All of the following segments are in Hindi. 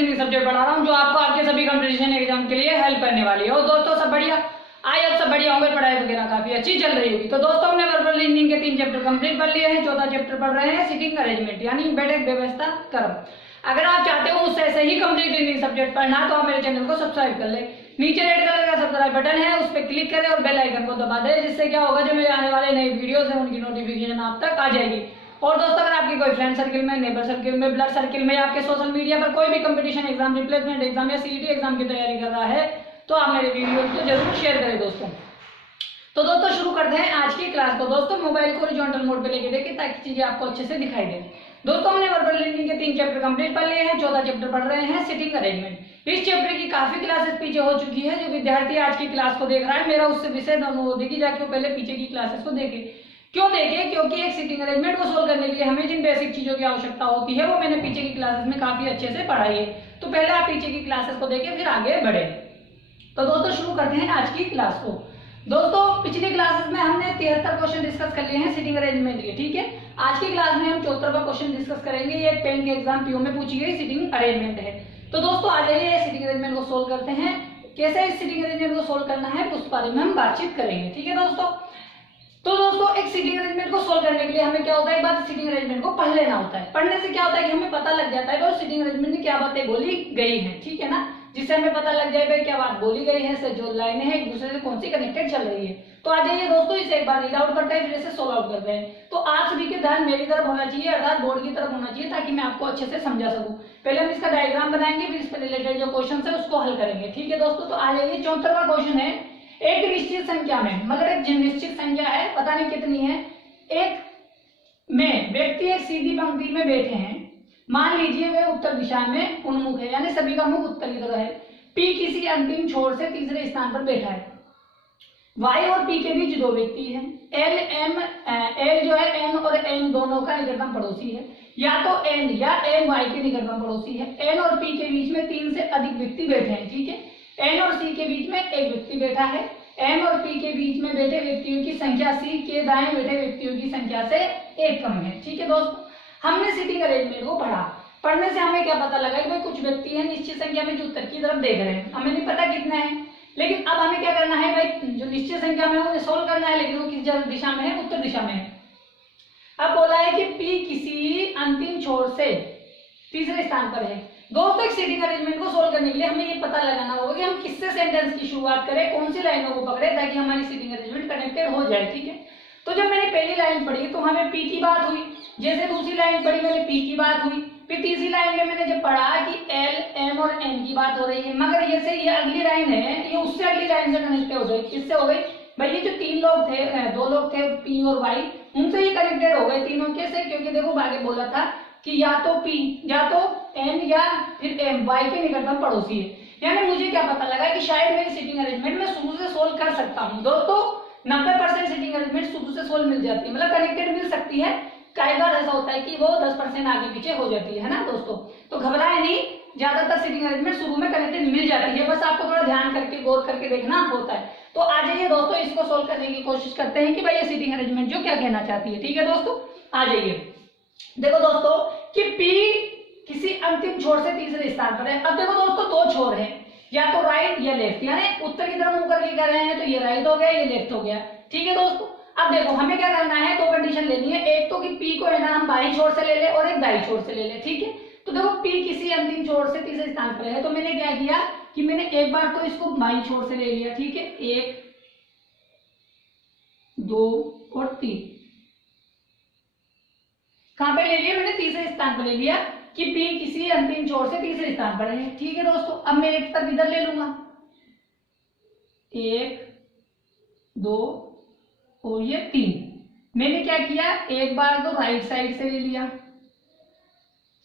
रीजनिंग सब्जेक्ट पढ़ा रहा हूँ जो आपको आपके सभी कंपटीशन एग्जाम के लिए हेल्प करने वाली है। और दोस्तों सब बढ़िया, आई अब सब बढ़िया होंगे, पढ़ाई वगैरह काफी अच्छी चल रही होगी। तो दोस्तों हमने वर्बल रीजनिंग के 3 चैप्टर कंप्लीट कर लिए हैं। चौथा चैप्टर पढ़ रहे हैं सिटिंग अरेंजमेंट यानी बैठक व्यवस्था क्रम। अगर आप चाहते हो मुझसे ऐसे ही कंप्लीट रीजनिंग सब्जेक्ट पढ़ना तो आप मेरे चैनल को सब्सक्राइब कर ले। नीचे रेड कलर का सब्सक्राइब बटन है, उस पर क्लिक करें और बेल आइकन को दबा दें, जिससे क्या होगा जो मेरे आने वाले नए वीडियोस हैं उनकी नोटिफिकेशन आप तक आ जाएगी। और दोस्तों अगर आपकी कोई फ्रेंड सर्किल में, नेबर सर्किल में, ब्लड सर्किल में या आपके सोशल मीडिया पर कोई भी कंपटीशन एग्जाम, रिप्लेसमेंट एग्जाम या सीईटी एग्जाम की तैयारी कर रहा है तो आप मेरे वीडियो को जरूर शेयर करें दोस्तों। तो दोस्तों शुरू करते हैं आज की क्लास को। दोस्तों मोबाइल को हॉरिजॉन्टल मोड पे लेके देखें ताकि चीजें आपको अच्छे से दिखाई दे। दोस्तों हमने वर्बल रीजनिंग के 3 चैप्टर कंप्लीट कर लिए हैं। चौथा चैप्टर पढ़ रहे हैं सिटिंग अरेंजमेंट। इस चैप्टर की काफी क्लासेस पीछे हो चुकी है। जो विद्यार्थी आज की क्लास को देख रहा है, मेरा उससे विषय देखी जाके पहले पीछे की क्लासेस को देखे। क्यों देखे? क्योंकि एक सिटिंग अरेंजमेंट को सोल्व करने के लिए हमें जिन बेसिक चीजों की आवश्यकता होती है वो मैंने पीछे की क्लासेस में काफी अच्छे से पढ़ाई है। तो पहले आप पीछे की क्लासेस को देखें फिर आगे बढ़े। तो दोस्तों शुरू करते हैं आज की क्लास को। दोस्तों पिछली क्लासेस में हमने 73 क्वेश्चन डिस्कस कर लिए हैं सिटिंग अरेंजमेंट के, ठीक है। आज की क्लास में हम 74वां क्वेश्चन डिस्कस करेंगे। ये बैंक के एग्जाम पीओ में पूछी गई सिटिंग अरेंजमेंट है। तो दोस्तों आ जाइए सिटिंग अरेंजमेंट को सोल्व करते हैं। कैसे इस सिटिंग अरेंजमेंट को सोल्व करना है उस बारे में हम बातचीत करेंगे, ठीक है दोस्तों। तो दोस्तों एक सिटिंग अरेंजमेंट को सोल्व करने के लिए हमें क्या होता है, एक बार सिटिंग अरेंजमेंट को पढ़ लेना होता है। पढ़ने से क्या होता है कि हमें पता लग जाता है और सिटिंग अरेंजमेंट में क्या बातें बोली गई हैं, ठीक है ना। जिससे हमें पता लग जाए भाई क्या बात बोली गई है, से जो लाइनें हैं एक दूसरे से कौन सी कनेक्टेड चल रही है। तो आ जाइए दोस्तों इसे एक बार रीड आउट करते हैं फिर इसे सोल्व आउट करते हैं। तो आप सभी के ध्यान मेरी तरफ होना चाहिए, अर्थात बोर्ड की तरफ होना चाहिए, ताकि मैं आपको अच्छे से समझा सकूं। पहले हम इसका डायग्राम बनाएंगे फिर इस पर रिलेटेड जो क्वेश्चन है उसको हल करेंगे, ठीक है दोस्तों। तो आ जाइए 74वां क्वेश्चन है। एक निश्चित संख्या में, मतलब एक निश्चित संख्या है, पता नहीं कितनी है, एक में व्यक्ति एक सीधी पंक्ति में बैठे हैं। मान लीजिए वे उत्तर दिशा में उन्मुख है, यानी सभी का मुख उत्तर की तरफ है। पी किसी अंतिम छोर से तीसरे स्थान पर बैठा है। वाई और पी के बीच 2 व्यक्ति हैं। एल जो है एन और एम दोनों का निकटतम पड़ोसी है। या तो एन या एम वाई के निकटतम पड़ोसी है। एन और पी के बीच में 3 से अधिक व्यक्ति बैठे हैं, ठीक है। एन और सी के बीच में एक व्यक्ति बैठा है। एम और पी के बीच में बैठे व्यक्तियों की संख्या सी के दाएं बैठे व्यक्तियों की संख्या से 1 कम है, ठीक है दोस्तों। हमने सिटिंग अरेंजमेंट को पढ़ा। पढ़ने से हमें क्या पता लगा कि भाई कुछ व्यक्ति हैं निश्चित संख्या में जो उत्तर की तरफ देख रहे हैं। हमें नहीं पता कितना है, लेकिन अब हमें क्या करना है भाई, जो निश्चित संख्या में उन्हें सोल्व करना है, लेकिन वो किस दिशा में है, उत्तर दिशा में है। अब बोला है कि पी किसी अंतिम छोर से तीसरे स्थान पर है। दोस्तों एक सिटिंग अरेंजमेंट को सोल्व करने के लिए हमें ये पता लगाना होगा कि हम किससे सेंटेंस की शुरुआत करें, कौन सी लाइनों को पकड़े ताकि हमारी सिटिंग अरेंजमेंट कनेक्टेड हो जाए, ठीक है। तो जब मैंने पहली लाइन पढ़ी तो हमें पी की बात हुई, जैसे दूसरी लाइन पढ़ी मैंने पी की बात हुई, फिर तीसरी लाइन में मैंने जब पढ़ा कि एल एम और एन की बात हो रही है। मगर ये अगली लाइन है, ये उससे अगली लाइन से कनेक्टेड हो गई। किससे हो गई भाई, ये जो 3 लोग थे, 2 लोग थे पी और वाई, उनसे ये कनेक्टेड हो गए तीनों। कैसे? क्योंकि देखो आगे बोला था कि या तो पी या तो एन या फिर एम वाई के निकटतम पड़ोसी है। यानी मुझे क्या पता लगा कि शायद मेरी सिटिंग अरेंजमेंट में शुरू से सोल्व कर सकता हूँ। दोस्तों 90% सिटिंग अरेंजमेंट शुरू से सोल्व मिल जाती है, मतलब कनेक्टेड मिल सकती है। कई बार ऐसा होता है कि वो 10% आगे पीछे हो जाती है ना दोस्तों। तो घबराए नहीं, ज्यादातर सिटिंग अरेंजमेंट शुरू में कनेक्टेड मिल जाती है, बस आपको थोड़ा ध्यान करके गौर करके देखना होता है। तो आ जाइए दोस्तों इसको सोल्व करने की कोशिश करते हैं कि भाई ये सिटिंग अरेंजमेंट जो क्या कहना चाहती है, ठीक है दोस्तों। आ जाइए देखो दोस्तों कि पी किसी अंतिम छोर से तीसरे स्थान पर है। अब देखो दोस्तों 2 छोर हैं, या तो राइट या लेफ्ट, यानी उत्तर की तरफ मुंह करके कर रहे हैं तो ये राइट हो गया, ये लेफ्ट हो गया, ठीक है दोस्तों। अब देखो हमें क्या करना है, 2 कंडीशन लेनी है। एक तो कि पी को है ना हम बाईं छोर से ले ले और एक दाईं छोर से ले ले, ठीक है। तो देखो पी किसी अंतिम छोर से तीसरे स्थान पर है, तो मैंने क्या किया कि मैंने एक बार तो इसको बाईं छोर से ले लिया, ठीक है। 1 2 और 3 कहां पे ले लिया मैंने, तीसरे स्थान पर ले लिया कि पी किसी अंतिम छोर से तीसरे स्थान पर है, ठीक है दोस्तों। अब मैं एक तक इधर ले लूंगा, 1 2 और ये 3। मैंने क्या किया, एक बार तो राइट साइड से ले लिया,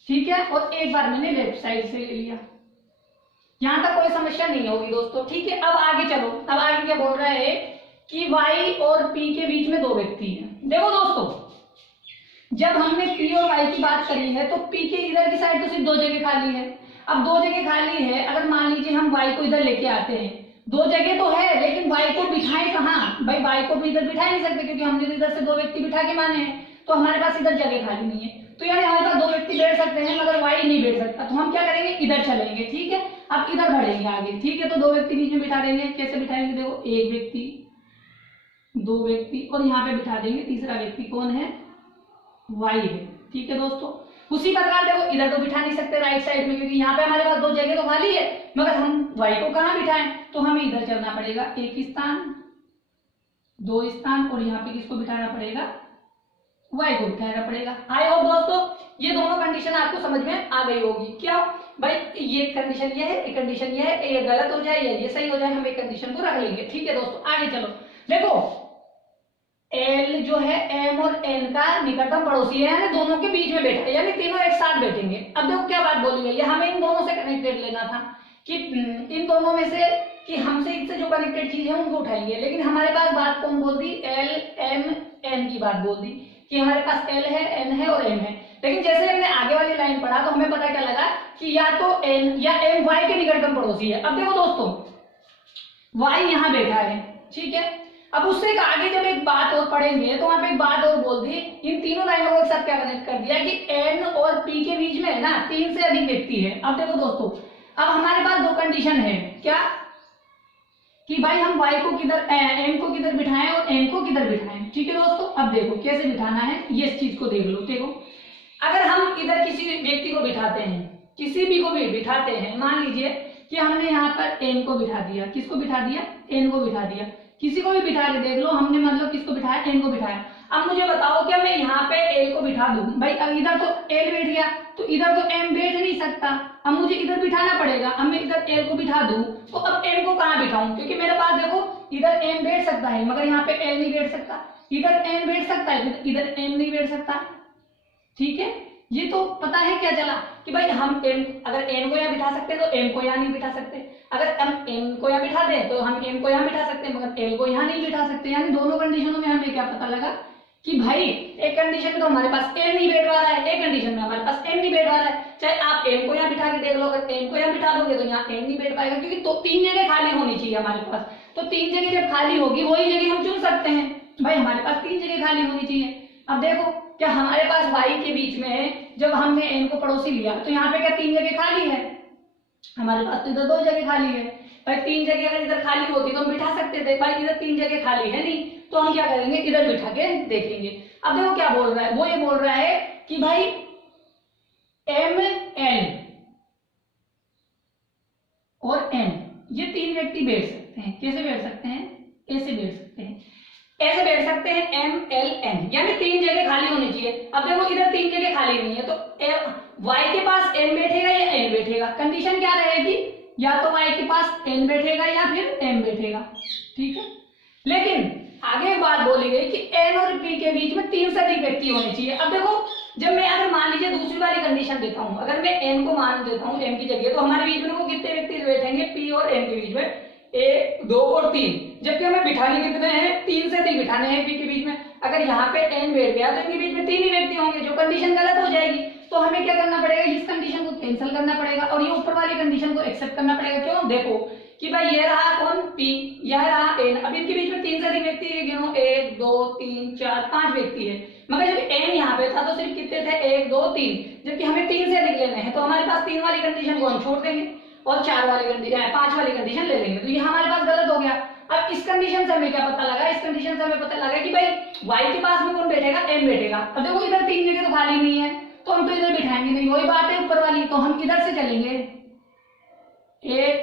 ठीक है, और एक बार मैंने लेफ्ट साइड से ले लिया। यहां तक कोई समस्या नहीं होगी दोस्तों, ठीक है। अब आगे चलो, अब आगे क्या बोल रहा है कि वाई और पी के बीच में 2 व्यक्ति हैं। देखो दोस्तों जब हमने पी और वाई की बात करी है तो पी के इधर की साइड तो सिर्फ 2 जगह खाली है। अब 2 जगह खाली है, अगर मान लीजिए हम वाई को इधर लेके आते हैं, 2 जगह तो है लेकिन वाई को बिठाएं कहाँ भाई, वाई को भी इधर बिठा नहीं सकते क्योंकि हमने इधर से 2 व्यक्ति बिठा के माने हैं, तो हमारे पास इधर जगह खाली नहीं है। तो यानी हमारे पास दो व्यक्ति बैठ सकते हैं मगर वाई नहीं बैठ सकता, तो हम क्या करेंगे, इधर चलेंगे। ठीक है, अब इधर बढ़ेंगे आगे। ठीक है, तो दो व्यक्ति बीच में बिठा देंगे। कैसे बिठाएंगे, देखो एक व्यक्ति, दो व्यक्ति और यहाँ पे बिठा देंगे तीसरा व्यक्ति, कौन है, वाई है। ठीक है दोस्तों, उसी प्रकार देखो इधर तो बिठा नहीं सकते राइट साइड में, क्योंकि यहाँ पे हमारे पास दो जगह तो खाली है, मगर हम वाई को कहाँ बिठाएं, तो हमें इधर चलना पड़ेगा, एक स्थान, दो स्थान, और यहाँ पे किसको बिठाना पड़ेगा, वाई को बिठाना पड़ेगा। आई होप दोस्तों ये दोनों कंडीशन आपको समझ में आ गई होगी। क्या भाई, ये कंडीशन ये है, एक कंडीशन ये है, ये गलत हो जाए या ये सही हो जाए, हम एक कंडीशन को रख लेंगे। ठीक है दोस्तों, आगे चलो। देखो एल जो है एम और एन का निकटतम पड़ोसी है, यानी दोनों के बीच में बैठा है, यानी तीनों एक साथ बैठेंगे। अब देखो क्या बात बोली गई है, हमें इन दोनों से कनेक्टेड लेना था कि इन दोनों में से कि हमसे इससे जो कनेक्टेड चीज है उनको उठाएंगे, लेकिन हमारे पास बात कौन बोल दी, एल एम एन की बात बोल दी कि हमारे पास एल है, एन है और एम है। लेकिन जैसे हमने आगे वाली लाइन पढ़ा तो हमें पता क्या लगा कि या तो एन या एम वाई के निकटतम पड़ोसी है। अब देखो दोस्तों वाई यहाँ बैठा है, ठीक है, अब उससे आगे जब एक बात और पढ़ेंगे तो वहां पे एक बात और बोल दी, इन तीनों लाइनों को एक साथ क्या कनेक्ट कर दिया कि एन और पी के बीच में है ना 3 से अधिक व्यक्ति है। अब देखो दोस्तों, अब हमारे पास दो कंडीशन है, क्या कि भाई हम y को किधर, m को किधर बिठाएं और n को किधर बिठाएं। ठीक है दोस्तों, अब देखो कैसे बिठाना है, ये इस चीज को देख लो। देखो अगर हम इधर किसी व्यक्ति को बिठाते हैं, किसी भी को भी बिठाते हैं, मान लीजिए कि हमने यहाँ पर n को बिठा दिया, किसको बिठा दिया, n को बिठा दिया, किसी को भी बिठा के देख लो, हमने मतलब किसको बिठाया, n को बिठाया। अब मुझे बताओ क्या मैं यहाँ पे l को बिठा दूं, भाई इधर तो l बैठ गया तो इधर तो m बैठ नहीं सकता, अब मुझे इधर बिठाना पड़ेगा। अब मैं इधर l को बिठा दूं तो अब m को कहाँ बिठाऊं, क्योंकि मेरे पास देखो इधर m बैठ सकता है मगर यहाँ पे l नहीं बैठ सकता, इधर n बैठ सकता है इधर m नहीं बैठ सकता। ठीक है, ये तो पता है क्या चला कि भाई हम m अगर n को यहाँ बिठा सकते हैं तो m को यहाँ नहीं बिठा सकते, अगर हम m को यहाँ बिठा दें तो हम m को यहाँ बिठा सकते हैं मगर l को यहाँ नहीं बिठा सकते। यानी दोनों कंडीशनों में हमें क्या पता लगा कि भाई एक कंडीशन में तो हमारे पास m नहीं बैठ पा रहा है, एक कंडीशन में हमारे पास m नहीं बैठ पा रहा है। चाहे आप m को यहाँ बिठा के देख लो, अगर m को यहाँ बिठा दोगे तो यहाँ m नहीं बैठ पाएगा, क्योंकि तो 3 जगह खाली होनी चाहिए हमारे पास। तो 3 जगह जब खाली होगी वही जगह हम चुन सकते हैं, भाई हमारे पास 3 जगह खाली होनी चाहिए। अब देखो क्या हमारे पास y के बीच में जब हमने n को पड़ोसी लिया तो यहाँ पे क्या 3 जगह खाली है, हमारे पास तो इधर 2 जगह खाली है। भाई 3 जगह अगर इधर खाली होती तो हम बिठा सकते थे, भाई इधर 3 जगह खाली है नहीं, तो हम क्या करेंगे, इधर बिठा के देखेंगे। अब देखो क्या बोल रहा है, वो ये बोल रहा है कि भाई एम एन और एन ये 3 व्यक्ति बैठ सकते हैं। कैसे बैठ सकते हैं, ऐसे बैठ सकते हैं, ऐसे बैठ सकते हैं एम एल एन, यानी 3 जगह खाली होनी चाहिए। अब देखो इधर 3 जगह खाली नहीं है तो y के पास m बैठेगा या n बैठेगा, कंडीशन क्या रहेगी, या तो y के पास n बैठेगा या फिर m बैठेगा। ठीक है, लेकिन आगे एक बात बोली गई कि n और p के बीच में 3 से अधिक व्यक्ति होने चाहिए। अब देखो जब मैं अगर मान लीजिए दूसरी वाली कंडीशन देता हूं, अगर मैं n को मान देता हूं m की जगह, तो हमारे बीच में वो कितने व्यक्ति बैठेंगे, p और n के बीच में 1 2 और 3, जबकि हमें बिठाने कितने हैं, 3 से अधिक बिठाने हैं p के बीच में। अगर यहाँ पे n बैठ गया तो इनके बीच में 3 ही व्यक्ति होंगे, जो कंडीशन गलत हो जाएगी। तो हमें क्या करना पड़ेगा, इस कंडीशन को कैंसिल करना पड़ेगा और ये ऊपर वाली कंडीशन को एक्सेप्ट करना पड़ेगा। क्यों, देखो कि भाई ये रहा कौन p, यह रहा n, अब इनके बीच में 3 से अधिक व्यक्ति है, गिनो 1 2 3 4 5 व्यक्ति है, मगर जब n यहाँ पे था तो सिर्फ कितने थे, 1 2 3, जबकि हमें 3 से अधिक लेने हैं तो हमारे पास 3 वाली कंडीशन को हम छोड़ देंगे और 4 वाली कंडीशन 5 वाली कंडीशन ले लेंगे, तो ये हमारे पास गलत हो गया। अब इस कंडीशन से हमें क्या पता लगा, इस कंडीशन से हमें पता लगा कि भाई y के पास में कौन बैठेगा, m बैठेगा। अब देखो इधर 3 जगह तो खाली नहीं है तो हम तो इधर बिठाएंगे नहीं, वही बात है ऊपर वाली, तो हम इधर से चलेंगे 1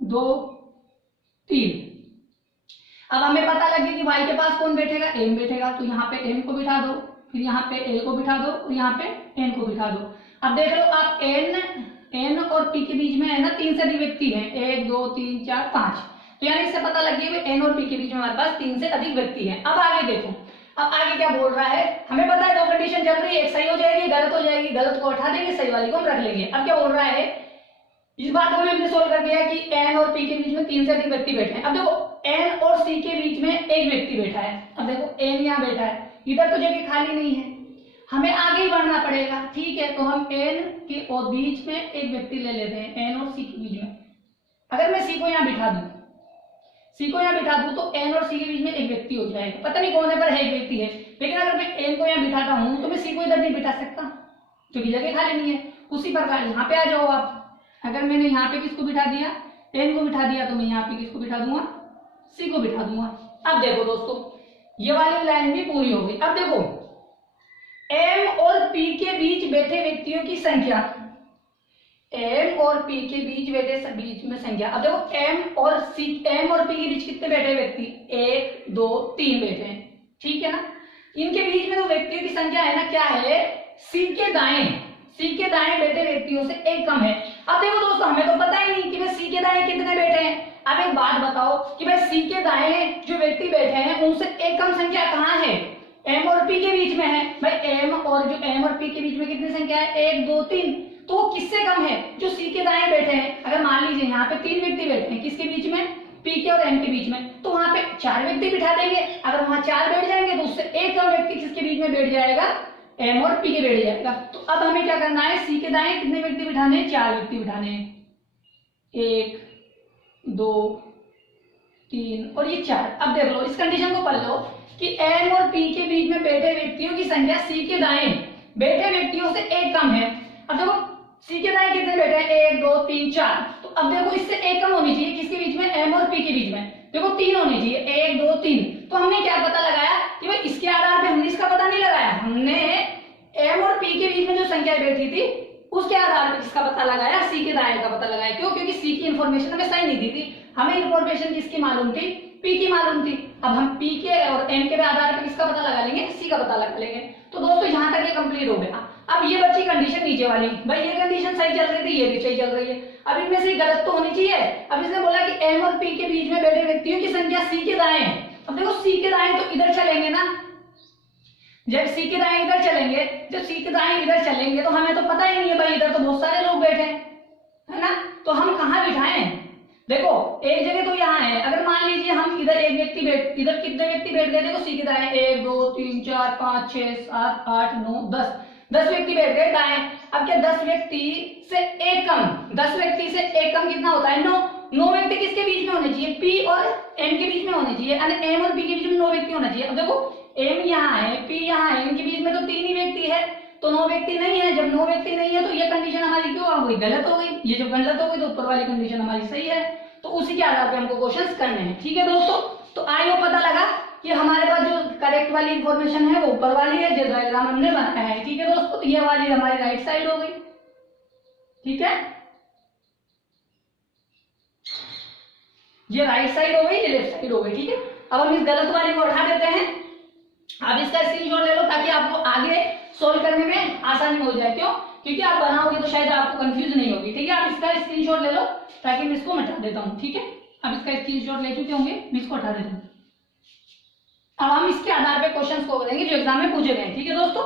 2 3। अब हमें पता लगे कि y के पास कौन बैठेगा, m बैठेगा, तो यहाँ पे m को बिठा दो, फिर यहाँ पे l को बिठा दो और यहाँ पे n को बिठा दो। अब देख लो आप n और p के बीच में है ना 3 से अधिक व्यक्ति हैं, 1 2 3 4 5, तो यानी इससे पता लग गया n और p के बीच में हमारे पास 3 से अधिक व्यक्ति हैं। अब आगे देखो, अब आगे क्या बोल रहा है, हमें पता है 2 कंडीशन चल रही है, एक सही हो जाएगी गलत हो जाएगी, गलत को उठा देंगे सही वाली को हम रख लेंगे। अब क्या बोल रहा है, इस बात को भी हमने सोल्व कर दिया कि n और p के बीच में 3 से अधिक व्यक्ति बैठे हैं। अब देखो n और c के बीच में एक व्यक्ति बैठा है, अब देखो n यहाँ बैठा है, इधर तो जगह खाली नहीं है, हमें आगे ही बढ़ना पड़ेगा। ठीक है, तो हम n के और बीच में एक व्यक्ति ले लेते हैं, n और c के बीच में। अगर मैं c को यहाँ बिठा दूं, c को यहाँ बिठा दूं तो n और c के बीच में एक व्यक्ति व्यक्ति हो जाएगा। पता नहीं कौन है पर है एक व्यक्ति है। लेकिन अगर मैं एम को यहाँ बिठाता हूँ तो मैं सी को इधर नहीं बिठा सकता क्योंकि जगह खाली नहीं है। उसी प्रकार यहाँ पे आ जाओ आप। अगर मैंने यहाँ पे किसको बिठा दिया, एम को बिठा दिया, तो मैं यहाँ पे किसको बिठा दूंगा, सी को बिठा दूंगा। अब देखो दोस्तों ये वाली लाइन भी पूरी हो गई। अब देखो एम और पी के बीच बैठे व्यक्तियों की संख्या, एम और पी के बीच में संख्या। अब देखो एम और पी के बीच कितने बैठे व्यक्ति, 1 2 3 बैठे हैं, ठीक है ना। इनके बीच में जो व्यक्तियों की संख्या है ना क्या है, सी के दाएं बैठे व्यक्तियों से एक कम है। अब देखो दोस्तों हमें तो पता ही नहीं कि भाई सी के दाएं कितने बैठे हैं। अब एक बात बताओ कि भाई सी के दाएं जो व्यक्ति बैठे हैं उनसे एक कम संख्या कहाँ है, एम और पी के बीच में है। भाई एम और पी के बीच में कितनी संख्या है, 1 2 3, तो वो किससे कम है, जो सी के दाएं बैठे हैं। अगर मान लीजिए यहाँ पे 3 व्यक्ति बैठे हैं, किसके बीच में, पी के और एम के बीच में, तो वहां पे 4 व्यक्ति बिठा देंगे। अगर वहां 4 बैठ जाएंगे तो उससे एक कम व्यक्ति किसके बीच में बैठ जाएगा, एम और पी के बैठ जाएगा। तो अब हमें क्या करना है, सी के दाएं कितने व्यक्ति बिठाने हैं, 4 व्यक्ति बिठाने हैं, 1 2 3 और ये 4। अब देख लो इस कंडीशन को पढ़ लो कि एम और पी के बीच में बैठे व्यक्तियों की संख्या सी के दाएं बैठे व्यक्तियों से एक कम है। अब देखो सी के दाएं कितने बैठे हैं, 1 2 3 4, तो अब देखो इससे एक कम होनी चाहिए, किसके बीच में, एम और पी के बीच में। देखो 3 होनी चाहिए, 1 2 3। तो हमने क्या पता लगाया कि भाई इसके आधार पे हमने इसका पता नहीं लगाया, हमने एम और पी के बीच में जो संख्या बैठी थी उसके आधार पर किसका पता लगाया, सी के दाएं का पता लगाया। क्यों, क्योंकि सी की इंफॉर्मेशन हमें सही नहीं दी थी, हमें इंफॉर्मेशन किसकी मालूम थी, पी की मालूम थी। अब हम पी के और एम के आधार पर किसका पता लगा लेंगे, सी का पता लगा लेंगे। तो दोस्तों यहाँ तक ये कंप्लीट हो गया। अब ये बची कंडीशन नीचे वाली, भाई ये कंडीशन सही चल रही थी, ये भी सही चल रही है। अब इनमें से गलत तो होनी चाहिए। अब इसने बोला कि एम और पी के बीच में बैठे व्यक्तियों की संख्या सी के दाएं। अब देखो सी के दाएं तो इधर चलेंगे ना, जब सी के दाएं इधर चलेंगे, जब सी के दाएं इधर चलेंगे तो हमें तो पता ही नहीं है भाई इधर तो बहुत सारे लोग बैठे है ना, तो हम कहाँ बिठाएं। देखो एक जगह तो यहाँ है, अगर मान लीजिए हम इधर एक व्यक्ति इधर कितने व्यक्ति बैठ गए, देखो सी के दाएं 1 2 3 4 5 6 7 8 9 10 व्यक्ति बैठ गए दाएं। अब क्या 10 व्यक्ति से एक कम, 10 व्यक्ति से एक कम कितना होता है, 9 व्यक्ति किसके बीच में होने चाहिए, पी और एम के बीच में होने चाहिए, यानी एम और पी के बीच में 9 व्यक्ति होना चाहिए। अब देखो एम यहाँ है, पी यहाँ है, इनके बीच में तो 3 ही व्यक्ति है, तो 9 व्यक्ति नहीं है। जब 9 व्यक्ति नहीं है तो ये कंडीशन हमारी क्यों हो गई, गलत हो गई। ये जब गलत हो गई तो ऊपर वाली कंडीशन हमारी सही है, तो उसी के आधार पे हमको क्वेश्चंस करने हैं, ठीक है दोस्तों। तो आई पता लगा कि हमारे पास जो करेक्ट वाली इंफॉर्मेशन है वो ऊपर वाली है, जो डायग्राम हमने बनाया है, ठीक है दोस्तों। तो ये वाली हमारी राइट साइड हो गई, ठीक है, ये राइट साइड हो गई, ये लेफ्ट साइड हो गई, ठीक है। अब हम इस गलत वाली को उठा देते हैं। अब इसका स्क्रीनशॉट ले लो ताकि आपको आगे सोल्व करने में आसानी हो जाए। क्यों, क्योंकि आप बनाओगे तो शायद आपको कंफ्यूज नहीं होगी, ठीक है। आप इसका स्क्रीनशॉट ले लो ताकि मैं इसको हटा देता हूँ, ठीक है। अब इसका स्क्रीनशॉट ले चुके होंगे, मैं इसको हटा देता हूँ। अब हम इसके आधार पे क्वेश्चंस को करेंगे जो एग्जाम में पूछे गए, ठीक है दोस्तों।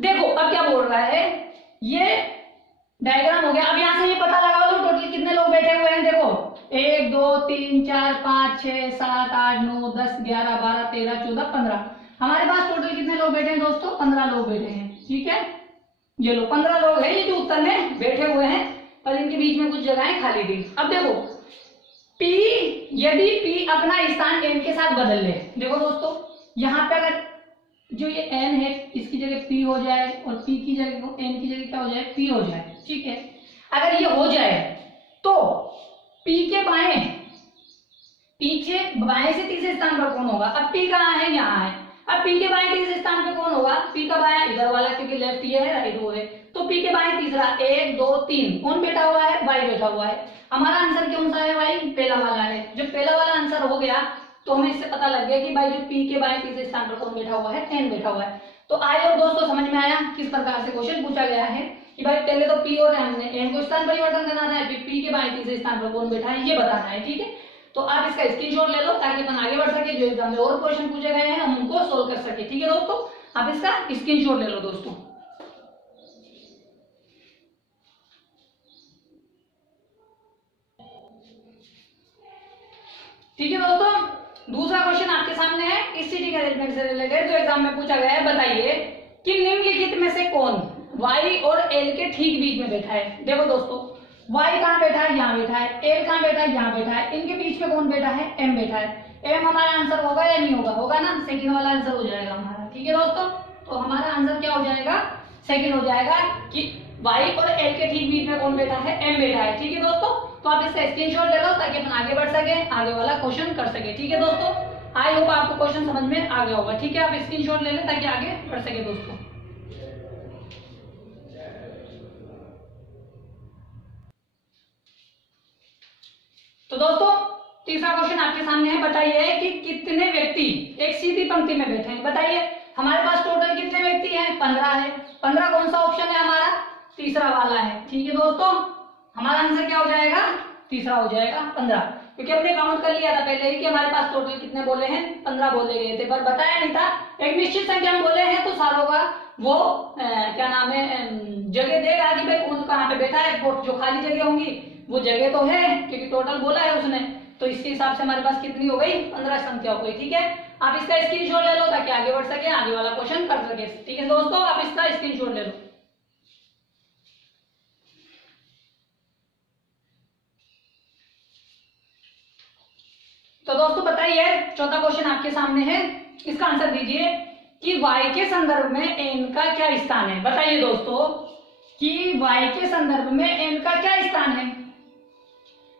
देखो अब क्या बोल रहा है, ये डायग्राम हो गया। अब यहाँ से ये पता लगाओ तो टोटल कितने लोग बैठे हुए हैं। देखो 1 2 3 4 5 6 7 8 9 10 11 12 13 14 15, हमारे पास टोटल कितने लोग बैठे हैं दोस्तों, 15 लोग बैठे हैं, ठीक है। ये लो 15 लोग हैं, ये जो उत्तर में बैठे हुए हैं, पर इनके बीच में कुछ जगहें खाली थी। अब देखो P, यदि P अपना स्थान n के साथ बदल ले, देखो दोस्तों यहाँ पे अगर जो ये n है इसकी जगह P हो जाए और P की जगह n की जगह क्या हो जाए, P हो जाए, ठीक है। अगर ये हो जाए तो P के बाएं से तीसरे स्थान पर कौन होगा। अब P कहाँ है, यहाँ है। अब P के बाएं तीसरे स्थान पे कौन होगा, P का बायां इधर वाला, क्योंकि लेफ्ट ये है राइट वो है, तो P के बाएं तीसरा 1 2 3 कौन बैठा हुआ है, Y बैठा हुआ है। हमारा आंसर कौन सा है भाई, पहला वाला है। जब पहला वाला आंसर हो गया तो हमें इससे पता लग गया कि भाई जो P के बाएं तीसरे स्थान पर कौन बैठा हुआ है, N बैठा हुआ है। तो आए और दोस्तों समझ में आया किस प्रकार से क्वेश्चन पूछा गया है कि भाई पहले तो P और N को स्थान परिवर्तन करना है, फिर P के बाएं तीसरे स्थान पर कौन बैठा है ये बताना है, ठीक है। तो आप इसका स्क्रीनशॉट ले लो ताकि अपन आगे बढ़ सके, जो एग्जाम में और क्वेश्चन पूछे गए हैं हम उनको सोल्व कर सके, ठीक है दोस्तों। आप इसका स्क्रीनशॉट ले लो दोस्तों। ठीक है दोस्तों, दूसरा क्वेश्चन आपके सामने है इस सीटिंग अरेंजमेंट से रिलेटेड जो एग्जाम में पूछा गया है। बताइए कि निम्नलिखित में से कौन Y और L के ठीक बीच में बैठा है। देखो दोस्तों Y कहाँ बैठा है, यहाँ बैठा है, L कहाँ बैठा है, यहाँ बैठा है, इनके बीच में कौन बैठा है, M बैठा है। एम हमारा आंसर होगा या नहीं होगा? होगा ना, सेकंड वाला आंसर हो जाएगा हमारा। ठीक है दोस्तों, तो हमारा आंसर क्या हो जाएगा? सेकंड हो जाएगा कि वाई और एल के ठीक बीच में कौन बैठा है? एम बैठा है। ठीक है दोस्तों, तो आप इसका स्क्रीनशॉट ले लो ताकि अपन आगे बढ़ सके, आगे वाला क्वेश्चन कर सके। ठीक है दोस्तों, आई होप आपको क्वेश्चन समझ में आ गया होगा। ठीक है, आप स्क्रीनशॉट ले लें ताकि आगे बढ़ सके दोस्तों। तो दोस्तों तीसरा क्वेश्चन आपके सामने है, बताइए कि कितने व्यक्ति एक सीधी पंक्ति में बैठे हैं? बताइए हमारे पास टोटल कितने व्यक्ति हैं? 15 है। 15 कौन सा ऑप्शन है हमारा? तीसरा वाला है। ठीक है दोस्तों, हमारा आंसर क्या हो जाएगा? तीसरा हो जाएगा 15, क्योंकि हमने काउंट कर लिया था पहले ही कि हमारे पास टोटल कितने बोले हैं? 15 बोले गए थे, पर बताया नहीं था। एक निश्चित संख्या हम बोले हैं तो सारों का वो क्या नाम है जगह देगा कि भाई कौन कहाँ पे बैठा है, जो खाली जगह होंगी वो जगह तो है क्योंकि टोटल बोला है उसने, तो इसके हिसाब से हमारे पास कितनी हो गई? 15 संख्या हो गई। ठीक है, आप इसका स्क्रीनशॉट ले लो ताकि आगे बढ़ सके, आगे वाला क्वेश्चन कर सके। ठीक है दोस्तों, आप इसका स्क्रीनशॉट ले लो। तो दोस्तों बताइए, चौथा क्वेश्चन आपके सामने है, इसका आंसर दीजिए कि y के संदर्भ में n का क्या स्थान है? बताइए दोस्तों कि y के संदर्भ में n का क्या स्थान है?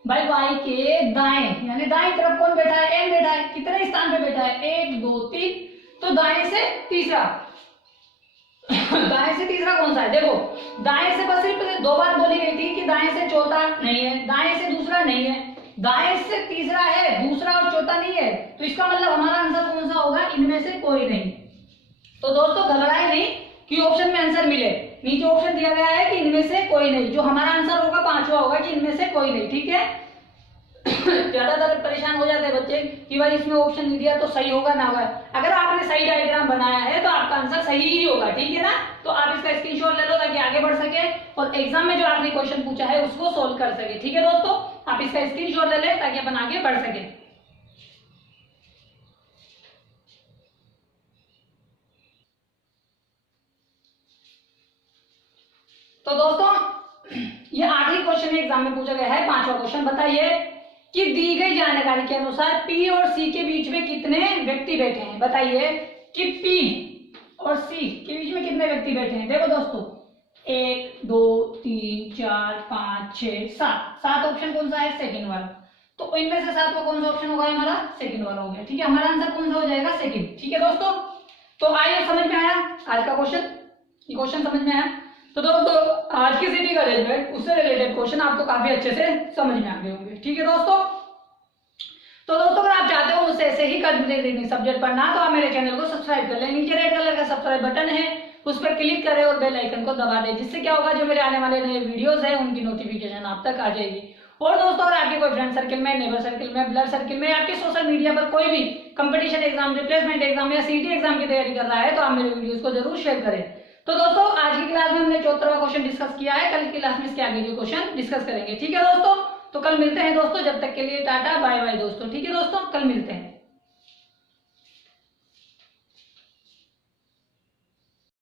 भाई y के दाएं यानी दाएं तरफ कौन बैठा है? n बैठा है। कितने स्थान पे बैठा है? 1 2 3, तो दाएं से तीसरा दाएं से तीसरा कौन सा है? देखो दाएं से बस सिर्फ 2 बार बोली गई थी कि दाएं से चौथा नहीं है, दाएं से दूसरा नहीं है, दाएं से तीसरा है, दूसरा और चौथा नहीं है। तो इसका मतलब हमारा आंसर कौन सा होगा? इनमें से कोई नहीं। तो दोस्तों घबराए नहीं कि ऑप्शन में आंसर मिले, नीचे ऑप्शन दिया गया है कि इनमें से कोई नहीं। जो हमारा आंसर होगा पांचवा होगा कि इनमें से कोई नहीं। ठीक है, ज्यादातर परेशान हो जाते हैं बच्चे कि भाई इसमें ऑप्शन नहीं दिया तो सही होगा ना होगा। अगर आपने सही डायग्राम बनाया है तो आपका आंसर सही ही होगा। ठीक है ना, तो आप इसका स्क्रीनशॉट ले लो ताकि आगे बढ़ सके और एग्जाम में जो आखिरी क्वेश्चन पूछा है उसको सोल्व कर सके। ठीक है दोस्तों, आप इसका स्क्रीनशॉट ले लें ताकि अपन आगे बढ़ सके। तो दोस्तों ये आखिरी क्वेश्चन एग्जाम में पूछा गया है, पांचवा क्वेश्चन। बताइए कि दी गई जानकारी के अनुसार P और C के बीच में कितने व्यक्ति बैठे हैं? बताइए कि P और C के बीच में कितने व्यक्ति बैठे हैं? देखो दोस्तों 1 2 3 4 5 6 7, 7 ऑप्शन कौन सा है? सेकंड वाला। तो इनमें से 7 का कौन सा ऑप्शन होगा? हमारा सेकंड वाला हो गया। ठीक है, हमारा आंसर कौन सा हो जाएगा? सेकंड। ठीक है दोस्तों, तो आइए समझ में आया आज का क्वेश्चन? ये क्वेश्चन समझ में आया? तो दोस्तों आज की सिटी का अरेंजमेंट उससे रिलेटेड क्वेश्चन आपको काफी अच्छे से समझ में आ गए होंगे। ठीक है दोस्तों, तो दोस्तों अगर आप चाहते हो मुझसे ऐसे ही कंप्लीट सब्जेक्ट पढ़ना तो आप मेरे चैनल को सब्सक्राइब कर लें। नीचे रेड कलर का सब्सक्राइब बटन है, उस पर क्लिक करें और बेल आइकन को दबा दें, जिससे क्या होगा जो मेरे आने वाले नए वीडियोस हैं उनकी नोटिफिकेशन आप तक आ जाएगी। और दोस्तों अगर आपके कोई फ्रेंड सर्कल में, नेबर सर्कल में, ब्लड सर्कल में, आपके सोशल मीडिया पर कोई भी कंपटीशन एग्जाम, रिप्लेसमेंट एग्जाम या सीटी एग्जाम की तैयारी कर रहा है तो आप मेरे वीडियोस को जरूर शेयर करें। तो दोस्तों आज की क्लास में हमने 74वां क्वेश्चन डिस्कस किया है, कल की क्लास में इसके आगे के क्वेश्चन डिस्कस करेंगे। ठीक है दोस्तों, तो कल मिलते हैं दोस्तों, जब तक के लिए टाटा बाय बाय दोस्तों। ठीक है दोस्तों, कल मिलते हैं।